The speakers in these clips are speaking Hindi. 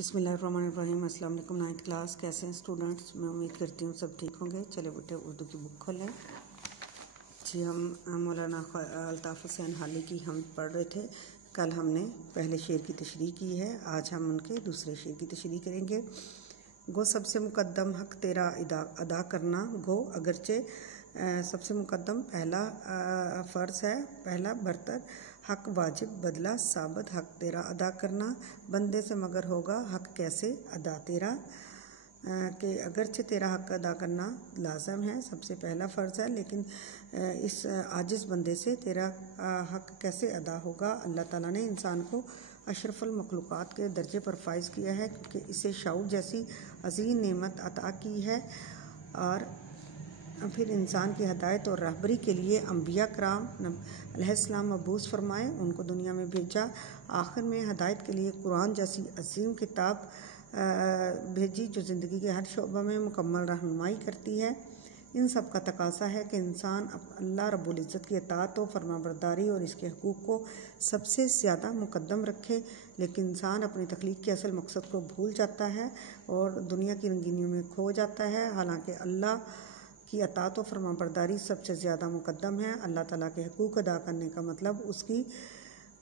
बिस्मिल्लाहिर्रहमानिर्रहीम। अस्सलाम वालेकुम। 9th क्लास, कैसे हैं स्टूडेंट्स? मैं उम्मीद करती हूँ सब ठीक होंगे। चले बेटे उर्दू की बुक खोलें जी। हम मौलाना अल्ताफ़ हुसैन हाली की हम पढ़ रहे थे। कल हमने पहले शेर की तशरीह की है, आज हम उनके दूसरे शेर की तशरीह करेंगे। गो सबसे मुकद्दम हक़ तेरा अदा करना, गो अगरचे सबसे मुकद्दम पहला फ़र्ज़ है, पहला बरतर हक़ वाजिब बदला साबित हक़ तेरा अदा करना, बंदे से मगर होगा हक़ कैसे अदा तेरा, कि अगरचे तेरा हक़ अदा करना लाजम है, सबसे पहला फ़र्ज़ है, लेकिन इस आजिज़ बंदे से तेरा हक़ कैसे अदा होगा। अल्लाह ताला ने इंसान को अशरफुल मखलूक़ात के दर्जे पर फाइज़ किया है क्योंकि इसे शऊर जैसी अज़ीम नेमत अता की है, और फिर इंसान की हदायत और रहबरी के लिए अम्बिया कराम अलैहिस्सलाम मबूस फरमाए, उनको दुनिया में भेजा। आखिर में हदायत के लिए कुरान जैसी अजीम किताब भेजी जो ज़िंदगी के हर शोबा में मुकम्मल रहनुमाई करती है। इन सब का तकाज़ा है कि इंसान अल्लाह रब्बुल इज़्ज़त की अताअत व फरमाबरदारी और इसके हकूक़ को सबसे ज़्यादा मुकद्दम रखे, लेकिन इंसान अपनी तख्लीक़ के असल मकसद को भूल जाता है और दुनिया की रंगीनियों में खो जाता है। हालांकि अल्लाह की अताअत व फरमाबरदारी सबसे ज़्यादा मुकद्दम है। अल्लाह ताला के हकूक़ अदा करने का मतलब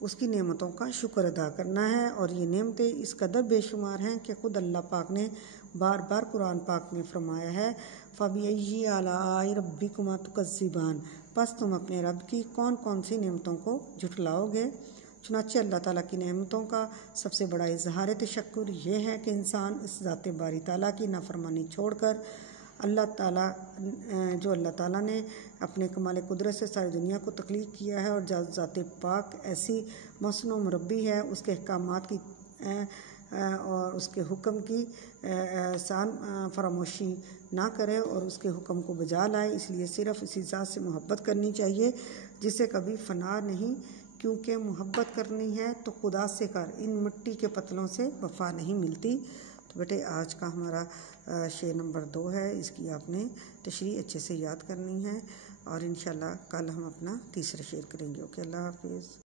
उसकी नेमतों का शुक्र अदा करना है, और ये नेमतें इस कदर बेशुमार हैं कि ख़ुद अल्लाह पाक ने बार बार कुरान पाक में फरमाया है, फ़बिअय्यि आलाइ रब्बिकुमा तुकज़्ज़िबान, बस तुम अपने रब की कौन कौन सी नेमतों को झुठलाओगे। चुनांचे अल्लाह ताला की नेमतों का सबसे बड़ा इज़हार तशक्कुर ये है कि इंसान इस ज़ात बारी ताला की नाफरमानी छोड़कर अल्लाह ताला ने अपने कमाल कुदरत से सारी दुनिया को तख्लीक़ किया है, और ज़ात पाक ऐसी मौसम मुरब्बी है, उसके अहकामात की और उसके हुक्म की एहसान फरामोशी ना करे और उसके हुक्म को बजा लाए। इसलिए सिर्फ़ इसी ज़ात से मोहब्बत करनी चाहिए जिसे कभी फ़ना नहीं, क्योंकि मोहब्बत करनी है तो खुदा से कर, इन मिट्टी के पतलों से वफ़ा नहीं मिलती। तो बेटे आज का हमारा शेर नंबर 2 है, इसकी आपने तशरीह अच्छे से याद करनी है, और इंशाल्लाह कल हम अपना तीसरा शेर करेंगे। ओके, अल्लाह हाफ़िज़।